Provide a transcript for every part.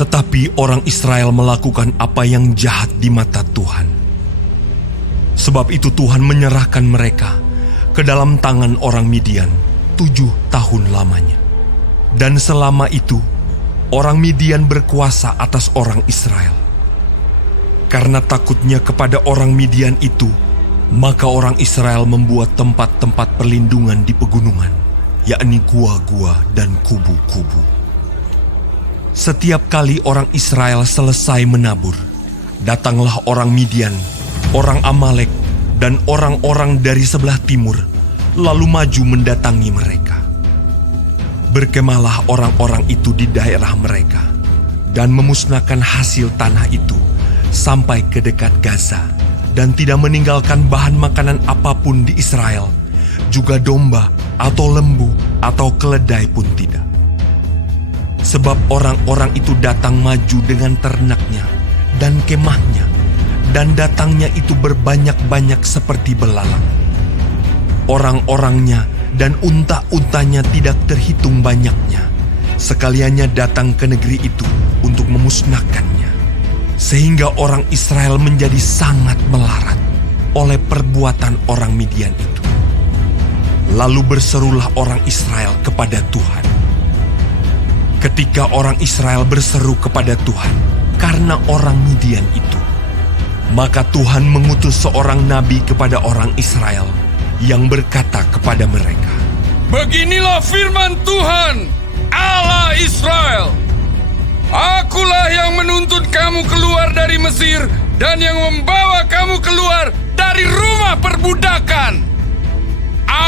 Tetapi orang Israel melakukan apa yang jahat di mata Tuhan. Sebab itu Tuhan menyerahkan mereka ke dalam tangan orang Midian 7 tahun lamanya. Dan selama itu, orang Midian berkuasa atas orang Israel. Karena takutnya kepada orang Midian itu, maka orang Israel membuat tempat-tempat perlindungan di pegunungan, yakni gua-gua dan kubu-kubu. Setiap kali orang Israel selesai menabur, datanglah orang Midian, orang Amalek, dan orang-orang dari sebelah timur, lalu maju mendatangi mereka. Berkemahlah orang-orang itu di daerah mereka, dan memusnahkan hasil tanah itu sampai ke dekat Gaza, dan tidak meninggalkan bahan makanan apapun di Israel, juga domba atau lembu atau keledai pun tidak. Sebab orang-orang itu datang maju dengan ternaknya dan kemahnya, dan datangnya itu berbanyak-banyak seperti belalang. Orang-orangnya dan unta-untanya tidak terhitung banyaknya, sekaliannya datang ke negeri itu untuk memusnahkannya. Sehingga orang Israel menjadi sangat melarat oleh perbuatan orang Midian itu. Lalu berserulah orang Israel kepada Tuhan. Ketika orang Israel berseru kepada Tuhan karena orang Midian itu, maka Tuhan mengutus seorang nabi kepada orang Israel yang berkata kepada mereka, "Beginilah firman Tuhan, Allah Israel. Akulah yang menuntun kamu keluar dari Mesir dan yang membawa kamu keluar dari rumah perbudakan.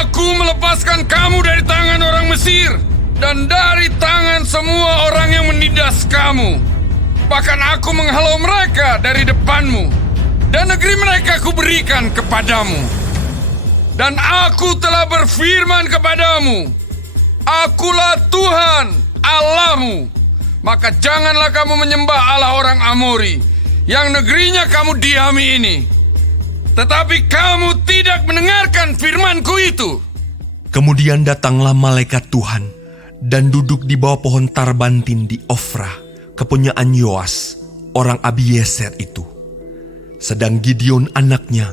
Aku melepaskan kamu dari tangan orang Mesir dan dari tangan semua orang yang menindas kamu. Bahkan aku menghalau mereka dari depanmu, dan negeri mereka kuberikan kepadamu. Dan aku telah berfirman kepadamu, akulah Tuhan Allahmu. Maka janganlah kamu menyembah Allah orang Amori, yang negerinya kamu diami ini. Tetapi kamu tidak mendengarkan firmanku itu." Kemudian datanglah malaikat Tuhan dan duduk di bawah pohon tarbantin di Ofrah, kepunyaan Yoas, orang Abiezer itu. Sedang Gideon anaknya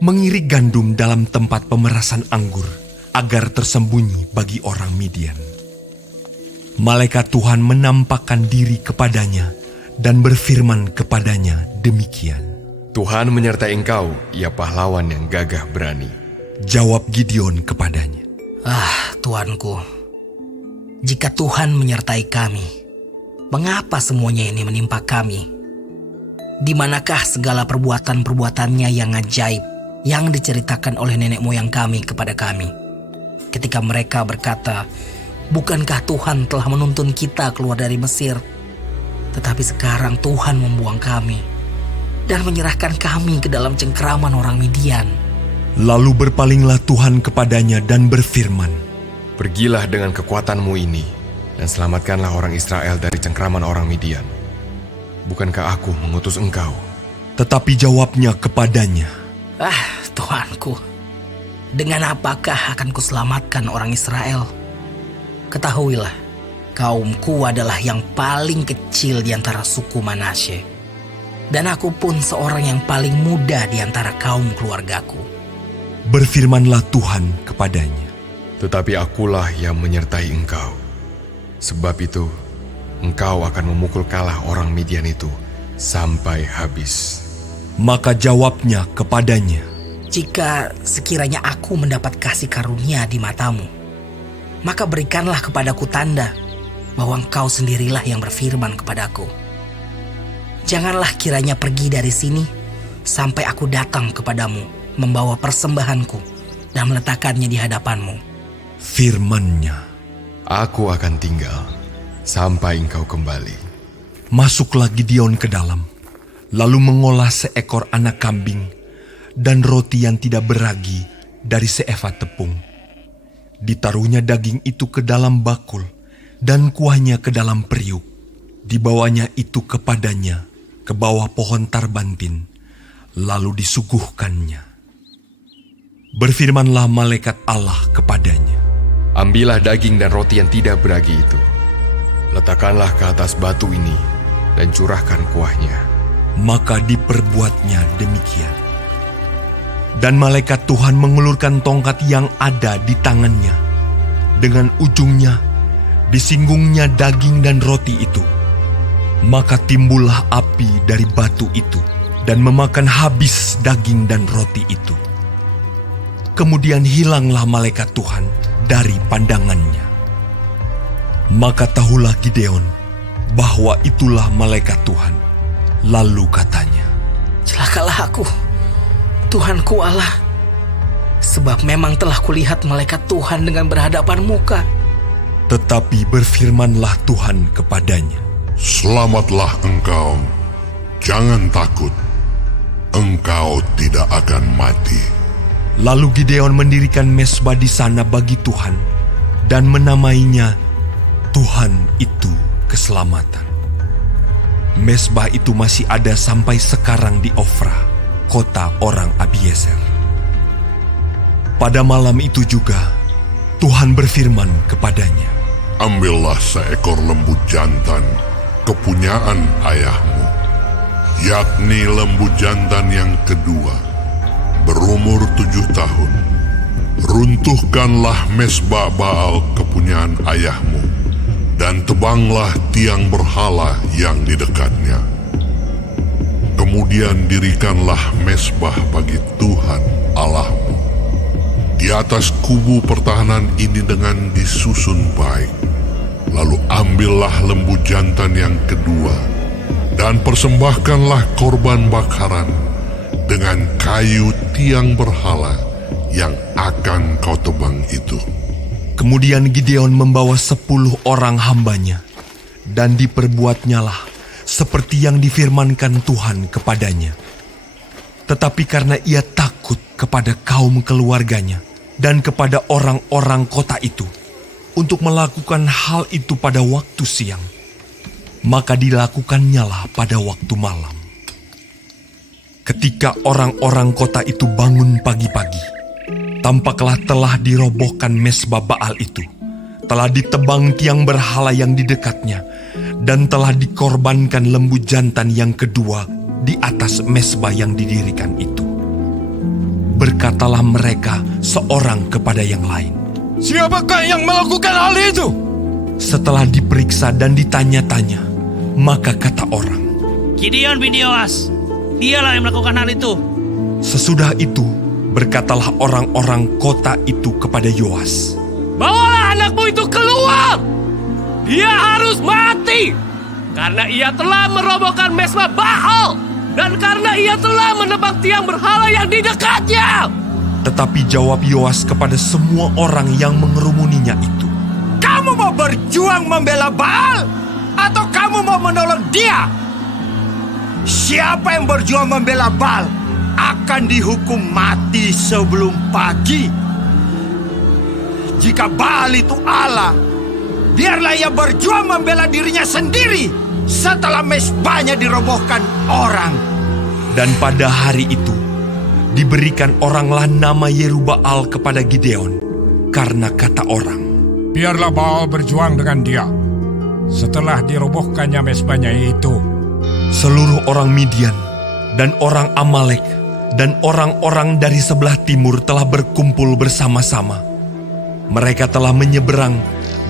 mengirik gandum dalam tempat pemerasan anggur, agar tersembunyi bagi orang Midian. Malaikat Tuhan menampakkan diri kepadanya dan berfirman kepadanya demikian, "Tuhan menyertai engkau, ia pahlawan yang gagah berani." Jawab Gideon kepadanya, Tuanku, jika Tuhan menyertai kami, mengapa semuanya ini menimpa kami? Di manakah segala perbuatan-perbuatannya yang ajaib yang diceritakan oleh nenek moyang kami kepada kami? Ketika mereka berkata, "Bukankah Tuhan telah menuntun kita keluar dari Mesir? Tetapi sekarang Tuhan membuang kami dan menyerahkan kami ke dalam cengkeraman orang Midian." Lalu berpalinglah Tuhan kepadanya dan berfirman, "Pergilah dengan kekuatanmu ini dan selamatkanlah orang Israel dari cengkraman orang Midian. Bukankah aku mengutus engkau?" Tetapi jawabnya kepadanya, Tuanku, dengan apakah akan kuselamatkan orang Israel? Ketahuilah, kaumku adalah yang paling kecil di antara suku Manasye, dan aku pun seorang yang paling muda di antara kaum keluargaku. Berfirmanlah Tuhan kepadanya, "Tetapi akulah yang menyertai engkau. Sebab itu, engkau akan memukul kalah orang Midian itu sampai habis." Maka jawabnya kepadanya, "Jika sekiranya aku mendapat kasih karunia di matamu, maka berikanlah kepadaku tanda bahwa engkau sendirilah yang berfirman kepadaku. Janganlah kiranya pergi dari sini sampai aku datang kepadamu membawa persembahanku dan meletakkannya di hadapanmu." Firman-Nya, "Aku akan tinggal sampai engkau kembali." Masuklah Gideon ke dalam, lalu mengolah seekor anak kambing dan roti yang tidak beragi dari seefa tepung. Ditaruhnya daging itu ke dalam bakul dan kuahnya ke dalam periuk. Dibawanya itu kepadanya ke bawah pohon tarbantin, lalu disuguhkannya. Berfirmanlah malaikat Allah kepadanya, "Ambillah daging dan roti yang tidak beragi itu. Letakkanlah ke atas batu ini dan curahkan kuahnya. Maka diperbuatnya demikian. Dan malaikat Tuhan mengulurkan tongkat yang ada di tangannya. Dengan ujungnya disinggungnya daging dan roti itu. Maka timbullah api dari batu itu dan memakan habis daging dan roti itu. Kemudian hilanglah malaikat Tuhan dari pandangannya. Maka tahulah Gideon bahwa itulah malaikat Tuhan. Lalu katanya, Celakalah aku, Tuhanku Allah, sebab memang telah kulihat malaikat Tuhan dengan berhadapan muka. tetapi berfirmanlah Tuhan kepadanya, Selamatlah engkau, jangan takut, engkau tidak akan mati. Lalu Gideon mendirikan mezbah di sana bagi Tuhan dan menamainya Tuhan itu keselamatan. Mezbah itu masih ada sampai sekarang di Ofra, kota orang Abiezer. Pada malam itu juga Tuhan berfirman kepadanya, Ambillah seekor lembu jantan, kepunyaan ayahmu, yakni lembu jantan yang kedua, berumur 7 tahun. Runtuhkanlah mezbah Baal kepunyaan ayahmu, dan tebanglah tiang berhala yang di dekatnya. Kemudian dirikanlah mezbah bagi Tuhan Allahmu di atas kubu pertahanan ini dengan disusun baik. Lalu ambillah lembu jantan yang kedua dan persembahkanlah korban bakaran dengan kayu tiang berhala yang akan kau tebang itu. Kemudian Gideon membawa 10 orang hambanya, dan diperbuatnyalah seperti yang difirmankan Tuhan kepadanya. Tetapi karena ia takut kepada kaum keluarganya dan kepada orang-orang kota itu untuk melakukan hal itu pada waktu siang, maka dilakukannya pada waktu malam. Ketika orang-orang kota itu bangun pagi-pagi, tampaklah telah dirobohkan mezbah Baal itu, telah ditebang tiang berhala yang di dekatnya, dan telah dikorbankan lembu jantan yang kedua di atas mezbah yang didirikan itu. Berkatalah mereka seorang kepada yang lain, Siapakah yang melakukan hal itu? setelah diperiksa dan ditanya-tanya, maka kata orang, Gideon bin Yoas, dialah yang melakukan hal itu. sesudah itu berkatalah orang-orang kota itu kepada Yoas, Bawalah anakmu itu keluar. Dia harus mati karena ia telah merobohkan mezbah Baal dan karena ia telah menebang tiang berhala yang di dekatnya. Tetapi jawab Yoas kepada semua orang yang mengerumuninya itu, Kamu mau berjuang membela Baal atau kamu mau menolong dia? Siapa yang berjuang membela Baal akan dihukum mati sebelum pagi. Jika Baal itu Allah, biarlah ia berjuang membela dirinya sendiri setelah mezbahnya dirobohkan orang. dan pada hari itu diberikan oranglah nama Yerubbaal kepada Gideon, karena kata orang, Biarlah Baal berjuang dengan dia setelah dirobohkannya mezbahnya itu. seluruh orang Midian dan orang Amalek dan orang-orang dari sebelah timur telah berkumpul bersama-sama. Mereka telah menyeberang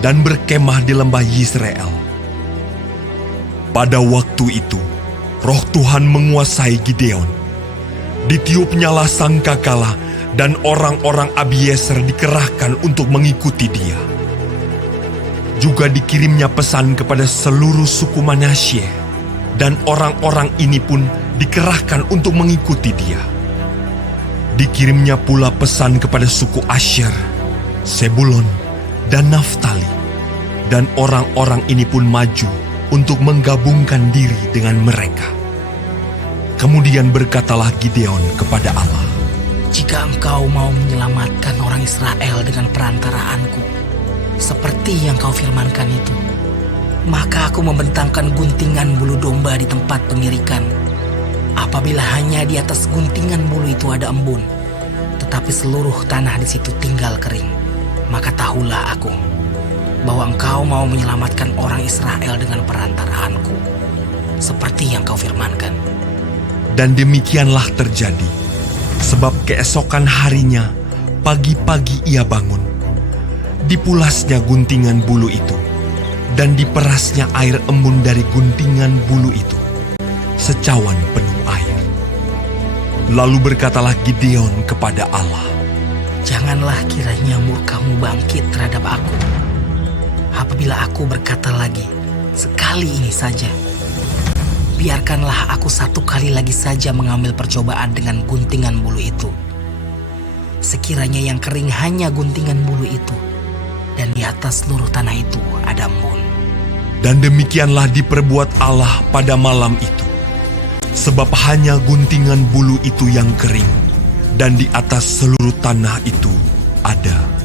dan berkemah di lembah Yisrael. Pada waktu itu, Roh Tuhan menguasai Gideon. Ditiupnyalah sangkakala dan orang-orang Abiezer dikerahkan untuk mengikuti dia. Juga dikirimnya pesan kepada seluruh suku Manasye, dan orang-orang ini pun dikerahkan untuk mengikuti dia. Dikirimnya pula pesan kepada suku Asher, Sebulon, dan Naftali, dan orang-orang ini pun maju untuk menggabungkan diri dengan mereka. Kemudian berkatalah Gideon kepada Allah, Jika engkau mau menyelamatkan orang Israel dengan perantaraanku, seperti yang kau firmankan itu, maka aku membentangkan guntingan bulu domba di tempat pengirikan. Apabila hanya di atas guntingan bulu itu ada embun, tetapi seluruh tanah di situ tinggal kering, maka tahulah aku bahwa engkau mau menyelamatkan orang Israel dengan perantaraanku. seperti yang kau firmankan. Dan demikianlah terjadi, sebab keesokan harinya, pagi-pagi ia bangun. Dipulasnya guntingan bulu itu, dan diperasnya air embun dari guntingan bulu itu, secawan penuh air. Lalu berkatalah Gideon kepada Allah, Janganlah kiranya murka-Mu bangkit terhadap aku, apabila aku berkata lagi, sekali ini saja. Biarkanlah aku satu kali lagi saja mengambil percobaan dengan guntingan bulu itu. Sekiranya yang kering hanya guntingan bulu itu, dan di atas seluruh tanah itu ada embun. dan demikianlah diperbuat Allah pada malam itu. Sebab hanya guntingan bulu itu yang kering, dan di atas seluruh tanah itu ada